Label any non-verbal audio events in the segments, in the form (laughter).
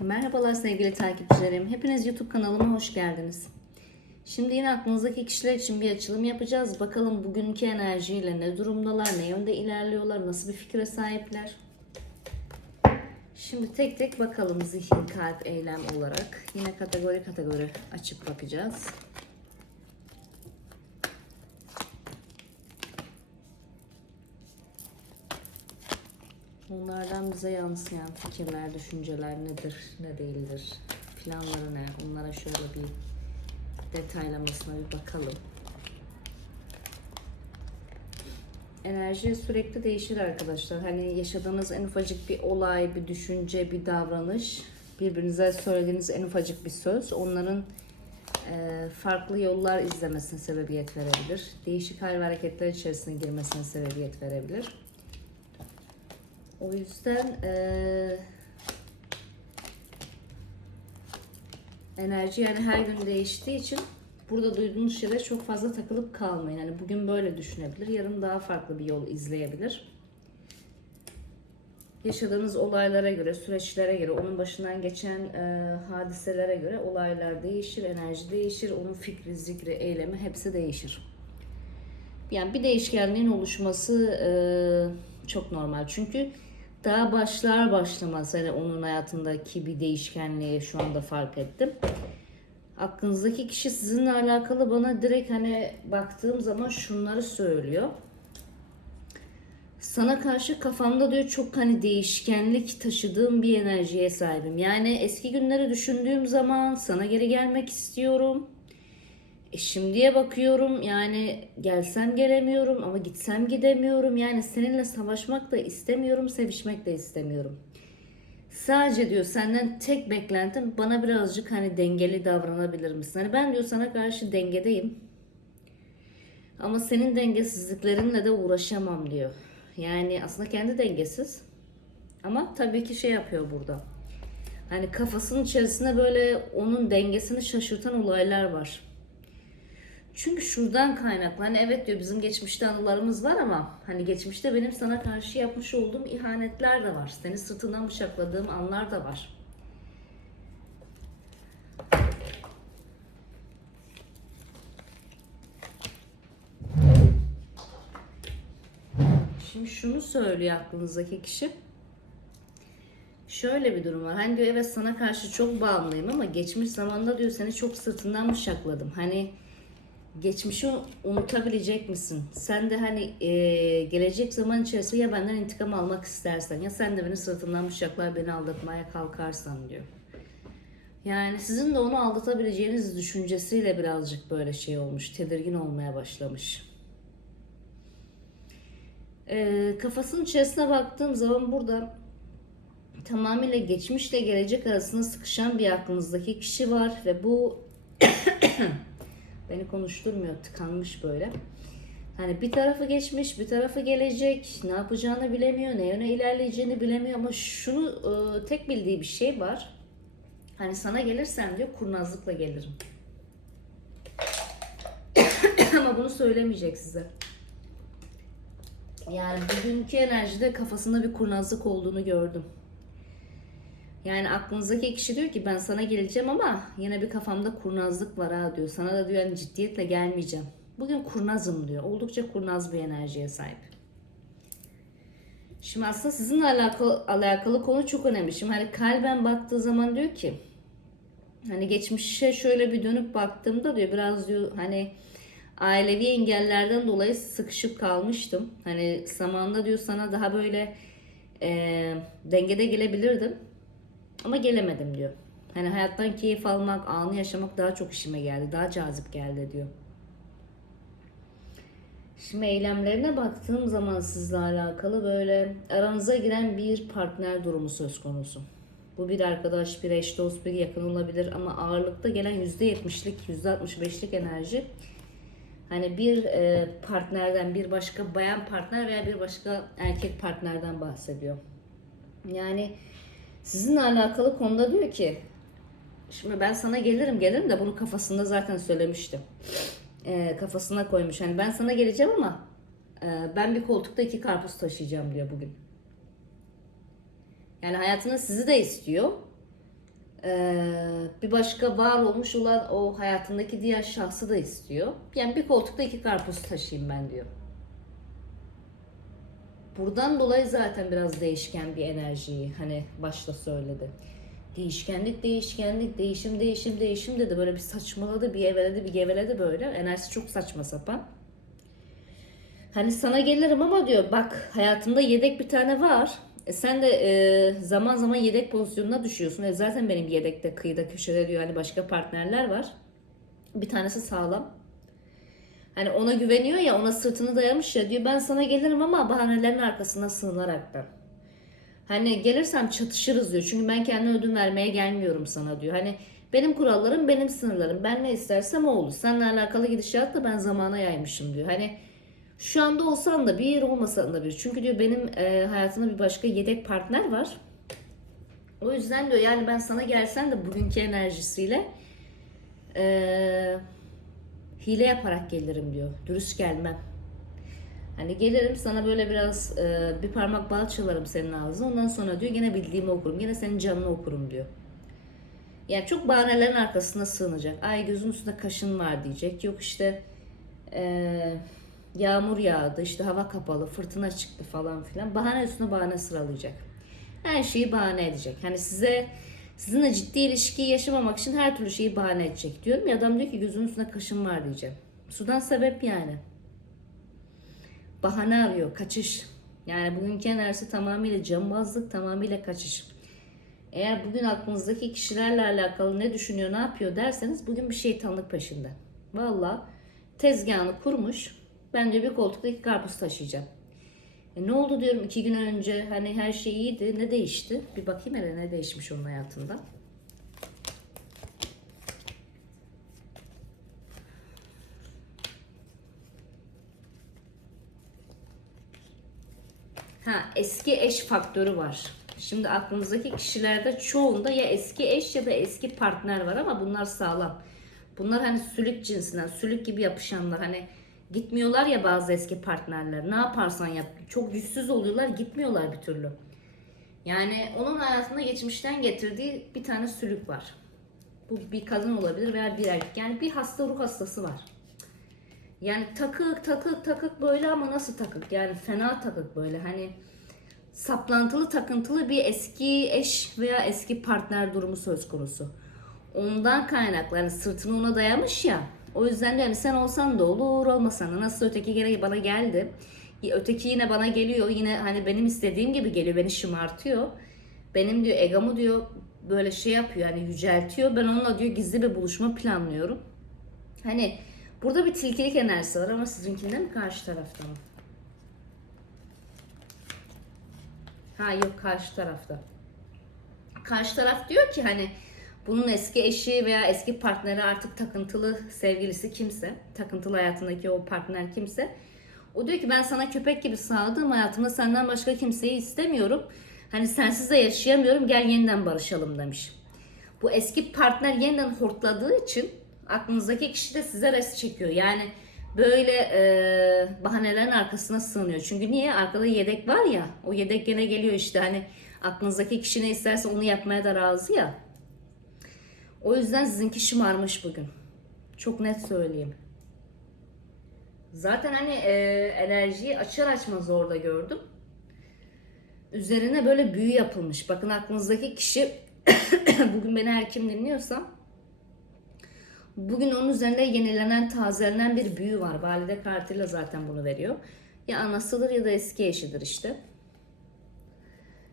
Merhabalar sevgili takipçilerim. Hepiniz YouTube kanalıma hoş geldiniz. Şimdi yine aklınızdaki kişiler için bir açılım yapacağız. Bakalım bugünkü enerjiyle ne durumdalar, ne yönde ilerliyorlar, nasıl bir fikre sahipler. Şimdi tek tek bakalım zihin, kalp, eylem olarak. Yine kategori kategori açıp bakacağız. Onlardan bize yansıyan fikirler, düşünceler nedir, ne değildir, planları ne? Onlara şöyle bir detaylamasına bir bakalım. Enerji sürekli değişir arkadaşlar. Hani yaşadığınız en ufacık bir olay, bir düşünce, bir davranış, birbirinize söylediğiniz en ufacık bir söz onların e, farklı yollar izlemesine sebebiyet verebilir. Değişik hal ve hareketler içerisine girmesine sebebiyet verebilir. O yüzden eee, enerji yani her gün değiştiği için burada duyduğunuz şeylere çok fazla takılıp kalmayın. Yani bugün böyle düşünebilir, yarın daha farklı bir yol izleyebilir. Yaşadığınız olaylara göre, süreçlere göre, onun başından geçen eee, hadiselere göre olaylar değişir, enerji değişir, onun fikri, zikri, eylemi hepsi değişir. Yani bir değişkenliğin oluşması e, çok normal. Çünkü daha başlar başlamaz hani onun hayatındaki bir değişkenliği şu anda fark ettim. Aklınızdaki kişi sizinle alakalı bana direkt hani baktığım zaman şunları söylüyor. Sana karşı kafamda diyor çok hani değişkenlik taşıdığım bir enerjiye sahibim. Yani eski günleri düşündüğüm zaman sana geri gelmek istiyorum. E şimdiye bakıyorum yani gelsem gelemiyorum ama gitsem gidemiyorum. Yani seninle savaşmak da istemiyorum, sevişmek de istemiyorum. Sadece diyor senden tek beklentim bana birazcık hani dengeli davranabilir misin? Hani ben diyor sana karşı dengedeyim. Ama senin dengesizliklerinle de uğraşamam diyor. Yani aslında kendi dengesiz. Ama tabii ki şey yapıyor burada. Hani kafasının içerisinde böyle onun dengesini şaşırtan olaylar var. Çünkü şuradan kaynaklı. Hani evet diyor bizim geçmişte anılarımız var ama hani geçmişte benim sana karşı yapmış olduğum ihanetler de var. Seni sırtından bıçakladığım anlar da var. Şimdi şunu söylüyor aklınızdaki kişi. Şöyle bir durum var. Hani diyor evet sana karşı çok bağımlıyım ama geçmiş zamanda diyor seni çok sırtından bıçakladım. Hani geçmişi unutabilecek misin? Sen de hani e, gelecek zaman içerisinde ya benden intikam almak istersen ya sen de beni sırtından bıçaklar beni aldatmaya kalkarsan diyor. Yani sizin de onu aldatabileceğiniz düşüncesiyle birazcık böyle şey olmuş, tedirgin olmaya başlamış. E, kafasının içerisine baktığım zaman burada tamamıyla geçmişle gelecek arasında sıkışan bir aklınızdaki kişi var ve bu Beni konuşturmuyor, tıkanmış böyle. Hani bir tarafı geçmiş, bir tarafı gelecek. Ne yapacağını bilemiyor, ne yöne ilerleyeceğini bilemiyor ama şunu e, tek bildiği bir şey var. Hani sana gelirsen diyor kurnazlıkla gelirim. (coughs) ama bunu söylemeyecek size. Yani bugünkü enerjide kafasında bir kurnazlık olduğunu gördüm. Yani aklınızdaki kişi diyor ki ben sana geleceğim ama yine bir kafamda kurnazlık var ha diyor. Sana da diyor yani ciddiyetle gelmeyeceğim. Bugün kurnazım diyor. Oldukça kurnaz bir enerjiye sahip. Şimdi aslında sizinle alakalı, alakalı konu çok önemli. Şimdi hani kalben baktığı zaman diyor ki hani geçmişe şöyle bir dönüp baktığımda diyor biraz diyor hani ailevi engellerden dolayı sıkışıp kalmıştım. Hani zamanında diyor sana daha böyle e, dengede gelebilirdim. Ama gelemedim diyor. Hani hayattan keyif almak, anı yaşamak daha çok işime geldi. Daha cazip geldi diyor. Şimdi eylemlerine baktığım zaman sizle alakalı böyle aranıza giren bir partner durumu söz konusu. Bu bir arkadaş, bir eş, dost, bir yakın olabilir ama ağırlıkta gelen %70'lik, %65'lik enerji hani bir e, partnerden, bir başka bayan partner veya bir başka erkek partnerden bahsediyor. Yani Sizinle alakalı konuda diyor ki şimdi ben sana gelirim gelirim de bunu kafasında zaten söylemiştim. Ee, kafasına koymuş. Hani ben sana geleceğim ama e, ben bir koltukta iki karpuz taşıyacağım diyor bugün. Yani hayatında sizi de istiyor. Ee, bir başka var olmuş olan o hayatındaki diğer şahsı da istiyor. Yani bir koltukta iki karpuz taşıyayım ben diyor. Buradan dolayı zaten biraz değişken bir enerjiyi hani başta söyledi. Değişkenlik, değişkenlik, değişim, değişim, değişim dedi. Böyle bir saçmaladı, bir geveledi, bir geveledi böyle. Enerjisi çok saçma sapan. Hani sana gelirim ama diyor bak hayatımda yedek bir tane var. E sen de e, zaman zaman yedek pozisyonuna düşüyorsun. E zaten benim yedekte kıyıda köşede diyor hani başka partnerler var. Bir tanesi sağlam. Hani ona güveniyor ya ona sırtını dayamış ya diyor ben sana gelirim ama bahanelerin arkasına sığınaraktan. Hani gelirsem çatışırız diyor. Çünkü ben kendime ödün vermeye gelmiyorum sana diyor. Hani benim kurallarım benim sınırlarım. Ben ne istersem o olur. Seninle alakalı gidişat da ben zamana yaymışım diyor. Hani şu anda olsan da bir olmasan da bir. Çünkü diyor benim e, hayatımda bir başka yedek partner var. O yüzden diyor yani ben sana gelsen de bugünkü enerjisiyle e, hile yaparak gelirim diyor. Dürüst gelmem. Hani gelirim sana böyle biraz e, bir parmak bal çalarım senin ağzına. Ondan sonra diyor gene bildiğimi okurum. Gene senin canını okurum diyor. Yani çok bahanelerin arkasına sığınacak. Ay gözün üstünde kaşın var diyecek. Yok işte e, yağmur yağdı, işte hava kapalı, fırtına çıktı falan filan. Bahane üstüne bahane sıralayacak. Her şeyi bahane edecek. Hani size sizinle ciddi ilişkiyi yaşamamak için her türlü şeyi bahane edecek diyorum ya adam diyor ki gözünün üstünde kaşın var diyeceğim. Sudan sebep yani. Bahane arıyor, kaçış. Yani bugünkü enerjisi tamamıyla cambazlık, tamamıyla kaçış. Eğer bugün aklınızdaki kişilerle alakalı ne düşünüyor, ne yapıyor derseniz bugün bir şeytanlık peşinde. Valla tezgahını kurmuş. Ben diyor bir koltukta iki karpuz taşıyacağım. E ne oldu diyorum iki gün önce hani her şey iyiydi. Ne değişti? Bir bakayım hele ne değişmiş onun hayatında. Ha eski eş faktörü var. Şimdi aklımızdaki kişilerde çoğunda ya eski eş ya da eski partner var ama bunlar sağlam. Bunlar hani sülük cinsinden, sülük gibi yapışanlar. Hani gitmiyorlar ya bazı eski partnerler. Ne yaparsan yap. Çok yüzsüz oluyorlar, gitmiyorlar bir türlü. Yani onun hayatında geçmişten getirdiği bir tane sülük var. Bu bir kadın olabilir veya bir erkek. Yani bir hasta ruh hastası var. Yani takık takık takık böyle ama nasıl takık? Yani fena takık böyle hani saplantılı takıntılı bir eski eş veya eski partner durumu söz konusu. Ondan kaynaklı yani sırtını ona dayamış ya. O yüzden de yani sen olsan da olur olmasan da nasıl öteki gene bana geldi. Öteki yine bana geliyor yine hani benim istediğim gibi geliyor beni şımartıyor. Benim diyor egomu diyor böyle şey yapıyor hani yüceltiyor. Ben onunla diyor gizli bir buluşma planlıyorum. Hani burada bir tilkilik enerjisi var ama sizinkinde mi karşı tarafta mı? Ha yok karşı tarafta. Karşı taraf diyor ki hani bunun eski eşi veya eski partneri artık takıntılı sevgilisi kimse, takıntılı hayatındaki o partner kimse. O diyor ki ben sana köpek gibi sağladığım hayatımda senden başka kimseyi istemiyorum. Hani sensiz de yaşayamıyorum gel yeniden barışalım demiş. Bu eski partner yeniden hortladığı için aklınızdaki kişi de size res çekiyor. Yani böyle e, bahanelerin arkasına sığınıyor. Çünkü niye? Arkada yedek var ya. O yedek gene geliyor işte hani aklınızdaki kişi ne isterse onu yapmaya da razı ya. O yüzden sizinki şımarmış bugün. Çok net söyleyeyim. Zaten hani e, enerjiyi açar açmaz orada gördüm. Üzerine böyle büyü yapılmış. Bakın aklınızdaki kişi (coughs) bugün beni her kim dinliyorsa bugün onun üzerinde yenilenen, tazelenen bir büyü var. Valide kartıyla zaten bunu veriyor. Ya anasıdır ya da eski eşidir işte.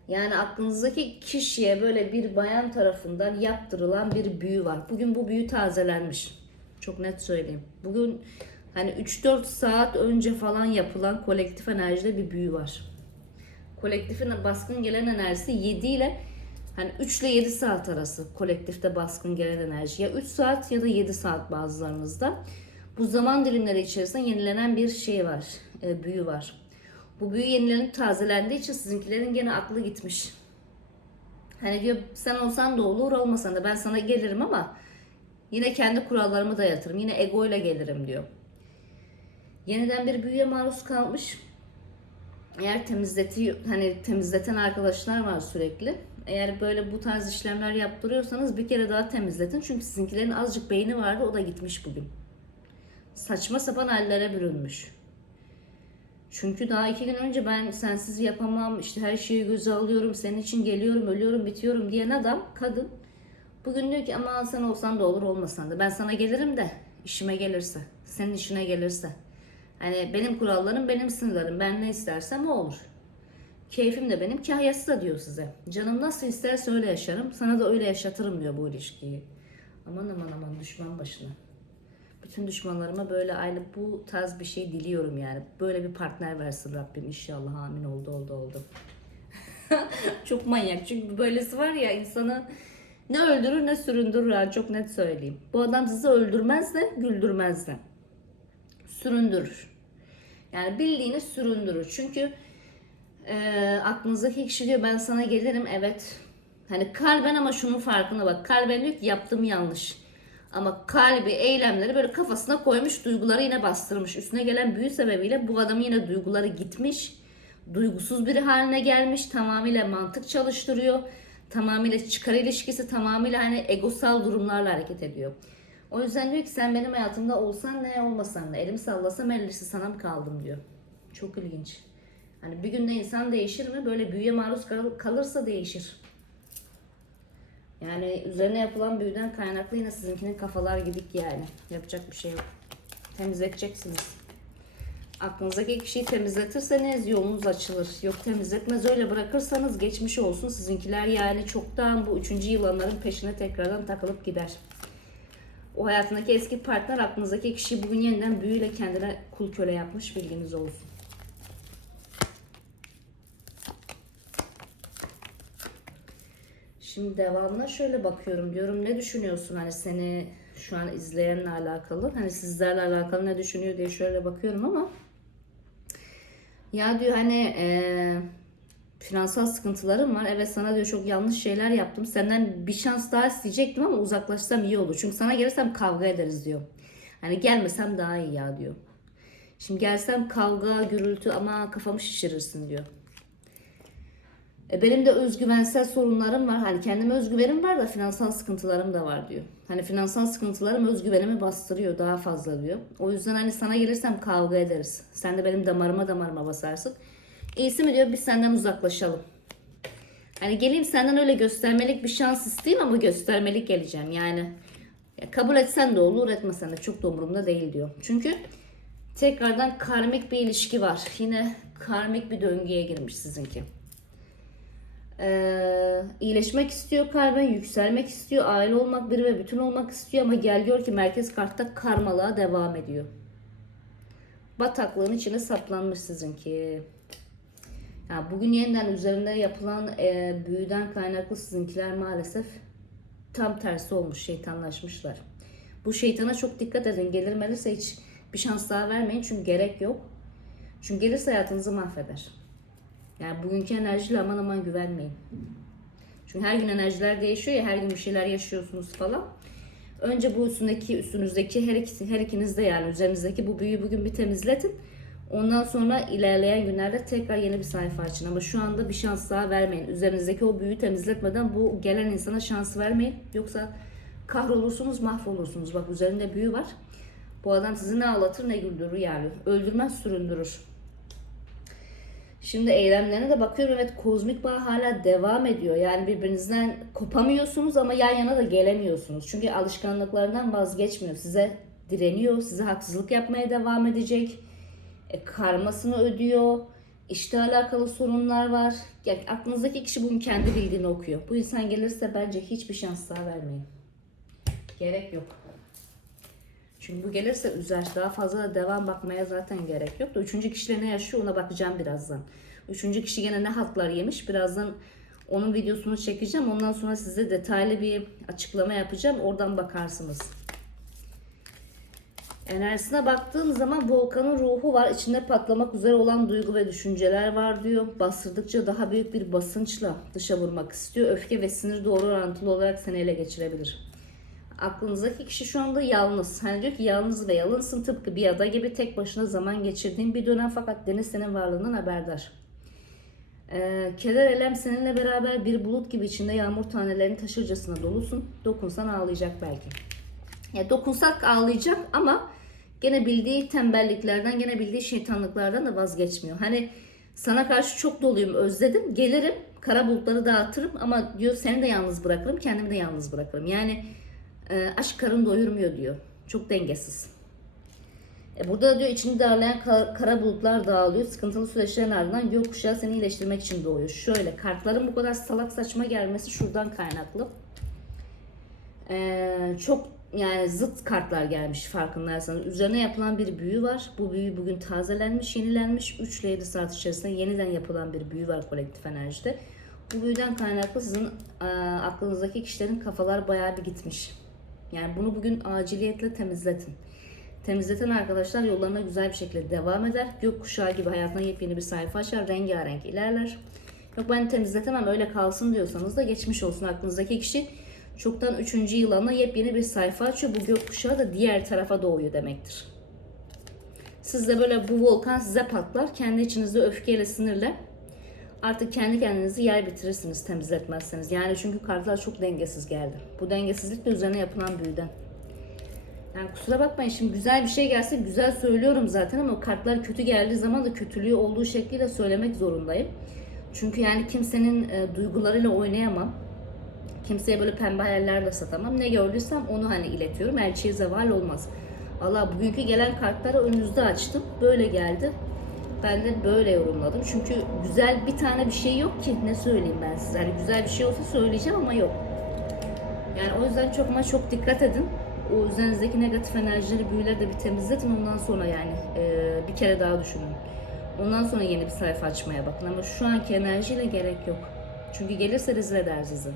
Yani aklınızdaki kişiye böyle bir bayan tarafından yaptırılan bir büyü var. Bugün bu büyü tazelenmiş. Çok net söyleyeyim. Bugün hani 3-4 saat önce falan yapılan kolektif enerjide bir büyü var. Kolektifin baskın gelen enerjisi 7 ile hani 3 ile 7 saat arası kolektifte baskın gelen enerji. Ya 3 saat ya da 7 saat bazılarınızda. Bu zaman dilimleri içerisinde yenilenen bir şey var. E, büyü var. Bu büyü yenilenip tazelendiği için sizinkilerin gene aklı gitmiş. Hani diyor sen olsan da olur olmasan da ben sana gelirim ama yine kendi kurallarımı dayatırım. Yine ego ile gelirim diyor. Yeniden bir büyüye maruz kalmış. Eğer temizletiyor hani temizleten arkadaşlar var sürekli. Eğer böyle bu tarz işlemler yaptırıyorsanız bir kere daha temizletin. Çünkü sizinkilerin azıcık beyni vardı o da gitmiş bugün. Saçma sapan hallere bürünmüş. Çünkü daha iki gün önce ben sensiz yapamam, işte her şeyi göze alıyorum, senin için geliyorum, ölüyorum, bitiyorum diyen adam, kadın. Bugün diyor ki ama sen olsan da olur olmasan da. Ben sana gelirim de işime gelirse, senin işine gelirse. Hani benim kurallarım benim sınırlarım. Ben ne istersem o olur. Keyfim de benim, kahyası da diyor size. Canım nasıl isterse öyle yaşarım. Sana da öyle yaşatırım diyor bu ilişkiyi. Aman aman aman düşman başına. Bütün düşmanlarıma böyle aynı bu tarz bir şey diliyorum yani. Böyle bir partner versin Rabbim inşallah. Amin oldu oldu oldu. (laughs) Çok manyak çünkü böylesi var ya insanı ne öldürür ne süründürür ha, çok net söyleyeyim. Bu adam sizi öldürmez de güldürmez de. Süründürür. Yani bildiğini süründürür. Çünkü e, aklınızdaki kişi diyor ben sana gelirim evet. Hani kalben ama şunun farkına bak. Kalben diyor ki yaptığım yanlış. Ama kalbi, eylemleri böyle kafasına koymuş, duyguları yine bastırmış. Üstüne gelen büyü sebebiyle bu adamın yine duyguları gitmiş. Duygusuz biri haline gelmiş. Tamamıyla mantık çalıştırıyor. Tamamıyla çıkar ilişkisi, tamamıyla hani egosal durumlarla hareket ediyor. O yüzden diyor ki sen benim hayatımda olsan ne olmasan ne elimi sallasam ellisi sana mı kaldım diyor. Çok ilginç. Hani bir günde insan değişir mi? Böyle büyüye maruz kal- kalırsa değişir. Yani üzerine yapılan büyüden kaynaklı yine sizinkinin kafalar gidik yani. Yapacak bir şey yok. Temizleteceksiniz. Aklınızdaki kişiyi temizletirseniz yolunuz açılır. Yok temizletmez öyle bırakırsanız geçmiş olsun. Sizinkiler yani çoktan bu üçüncü yılanların peşine tekrardan takılıp gider. O hayatındaki eski partner aklınızdaki kişiyi bugün yeniden büyüyle kendine kul köle yapmış bilginiz olsun. Şimdi devamına şöyle bakıyorum. Diyorum ne düşünüyorsun? Hani seni şu an izleyenle alakalı hani sizlerle alakalı ne düşünüyor? diye şöyle bakıyorum ama ya diyor hani eee, finansal sıkıntılarım var. Evet sana diyor çok yanlış şeyler yaptım. Senden bir şans daha isteyecektim ama uzaklaşsam iyi olur. Çünkü sana gelirsem kavga ederiz diyor. Hani gelmesem daha iyi ya diyor. Şimdi gelsem kavga gürültü ama kafamı şişirirsin diyor. e, Benim de özgüvensel sorunlarım var. Hani kendime özgüvenim var da finansal sıkıntılarım da var diyor. Hani finansal sıkıntılarım özgüvenimi bastırıyor daha fazla diyor. O yüzden hani sana gelirsem kavga ederiz. Sen de benim damarıma damarıma basarsın. İyisi mi diyor biz senden uzaklaşalım. Hani geleyim senden öyle göstermelik bir şans isteyeyim ama göstermelik geleceğim yani. Ya kabul etsen de olur etmesen de çok da umurumda değil diyor. Çünkü tekrardan karmik bir ilişki var. Yine karmik bir döngüye girmiş sizinki. Ee, iyileşmek istiyor kalben, yükselmek istiyor, aile olmak, bir ve bütün olmak istiyor ama gel gör ki merkez kartta karmalığa devam ediyor. Bataklığın içine saplanmış sizinki. Yani bugün yeniden üzerinde yapılan e, büyüden kaynaklı sizinkiler maalesef tam tersi olmuş, şeytanlaşmışlar. Bu şeytana çok dikkat edin. Gelir melirse hiç bir şans daha vermeyin çünkü gerek yok. Çünkü gelirse hayatınızı mahveder. Yani bugünkü enerjiyle aman aman güvenmeyin. Çünkü her gün enerjiler değişiyor ya her gün bir şeyler yaşıyorsunuz falan. Önce bu üstündeki üstünüzdeki her, ikisi, her ikiniz de yani üzerinizdeki bu büyüyü bugün bir temizletin. Ondan sonra ilerleyen günlerde tekrar yeni bir sayfa açın. Ama şu anda bir şans daha vermeyin. Üzerinizdeki o büyüyü temizletmeden bu gelen insana şans vermeyin. Yoksa kahrolursunuz, mahvolursunuz. Bak üzerinde büyü var. Bu adam sizi ne ağlatır ne güldürür yani. Öldürmez, süründürür. Şimdi eylemlerine de bakıyorum evet kozmik bağ hala devam ediyor. Yani birbirinizden kopamıyorsunuz ama yan yana da gelemiyorsunuz. Çünkü alışkanlıklarından vazgeçmiyor. Size direniyor, size haksızlık yapmaya devam edecek. E, karmasını ödüyor. İşte alakalı sorunlar var. Yani aklınızdaki kişi bunun kendi bildiğini okuyor. Bu insan gelirse bence hiçbir şans daha vermeyin. Gerek yok. Çünkü bu gelirse üzer. Daha fazla da devam bakmaya zaten gerek yok da. Üçüncü kişiyle ne yaşıyor ona bakacağım birazdan. Üçüncü kişi gene ne hatlar yemiş birazdan onun videosunu çekeceğim. Ondan sonra size detaylı bir açıklama yapacağım. Oradan bakarsınız. Enerjisine baktığım zaman volkanın ruhu var. İçinde patlamak üzere olan duygu ve düşünceler var diyor. Bastırdıkça daha büyük bir basınçla dışa vurmak istiyor. Öfke ve sinir doğru orantılı olarak seni ele geçirebilir. Aklınızdaki kişi şu anda yalnız. Hani diyor ki yalnız ve yalınsın tıpkı bir ada gibi tek başına zaman geçirdiğin bir dönem fakat deniz senin varlığından haberdar. Ee, keder elem seninle beraber bir bulut gibi içinde yağmur tanelerini taşırcasına dolusun. Dokunsan ağlayacak belki. Ya dokunsak ağlayacak ama gene bildiği tembelliklerden, gene bildiği şeytanlıklardan da vazgeçmiyor. Hani sana karşı çok doluyum, özledim, gelirim, kara bulutları dağıtırım ama diyor seni de yalnız bırakırım, kendimi de yalnız bırakırım. Yani e, aşk karın doyurmuyor diyor. Çok dengesiz. E burada da diyor içini darlayan ka- kara bulutlar dağılıyor. Sıkıntılı süreçlerin ardından gökkuşağı seni iyileştirmek için doğuyor. Şöyle kartların bu kadar salak saçma gelmesi şuradan kaynaklı. Ee, çok yani zıt kartlar gelmiş farkındaysanız. Üzerine yapılan bir büyü var. Bu büyü bugün tazelenmiş, yenilenmiş. 3 ile 7 saat içerisinde yeniden yapılan bir büyü var kolektif enerjide. Bu büyüden kaynaklı sizin e, aklınızdaki kişilerin kafalar bayağı bir gitmiş. Yani bunu bugün aciliyetle temizletin. Temizleten arkadaşlar yollarına güzel bir şekilde devam eder. Gökkuşağı gibi hayatına yepyeni bir sayfa açar. Rengarenk ilerler. Yok ben temizletemem öyle kalsın diyorsanız da geçmiş olsun aklınızdaki kişi çoktan 3. yılına yepyeni bir sayfa açıyor. Bu gökkuşağı da diğer tarafa doğuyor demektir. Siz de böyle bu volkan size patlar. Kendi içinizde öfkeyle, sinirle artık kendi kendinizi yer bitirirsiniz temizletmezseniz. Yani çünkü kartlar çok dengesiz geldi. Bu dengesizlik de üzerine yapılan büyüden. Yani kusura bakmayın şimdi güzel bir şey gelse güzel söylüyorum zaten ama kartlar kötü geldiği zaman da kötülüğü olduğu şekliyle söylemek zorundayım. Çünkü yani kimsenin e, duygularıyla oynayamam. Kimseye böyle pembe hayallerle satamam. Ne gördüysem onu hani iletiyorum. Elçiye zeval olmaz. Allah bugünkü gelen kartları önünüzde açtım. Böyle geldi. Ben de böyle yorumladım. Çünkü güzel bir tane bir şey yok ki. Ne söyleyeyim ben size. Hani güzel bir şey olsa söyleyeceğim ama yok. Yani o yüzden çok ama çok dikkat edin. O üzerinizdeki negatif enerjileri, büyüleri de bir temizletin. Ondan sonra yani e, bir kere daha düşünün. Ondan sonra yeni bir sayfa açmaya bakın. Ama şu anki enerjiyle gerek yok. Çünkü gelirse rezil eder sizi.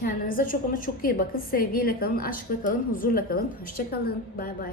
Kendinize çok ama çok iyi bakın. Sevgiyle kalın, aşkla kalın, huzurla kalın. Hoşça kalın. Bay bay.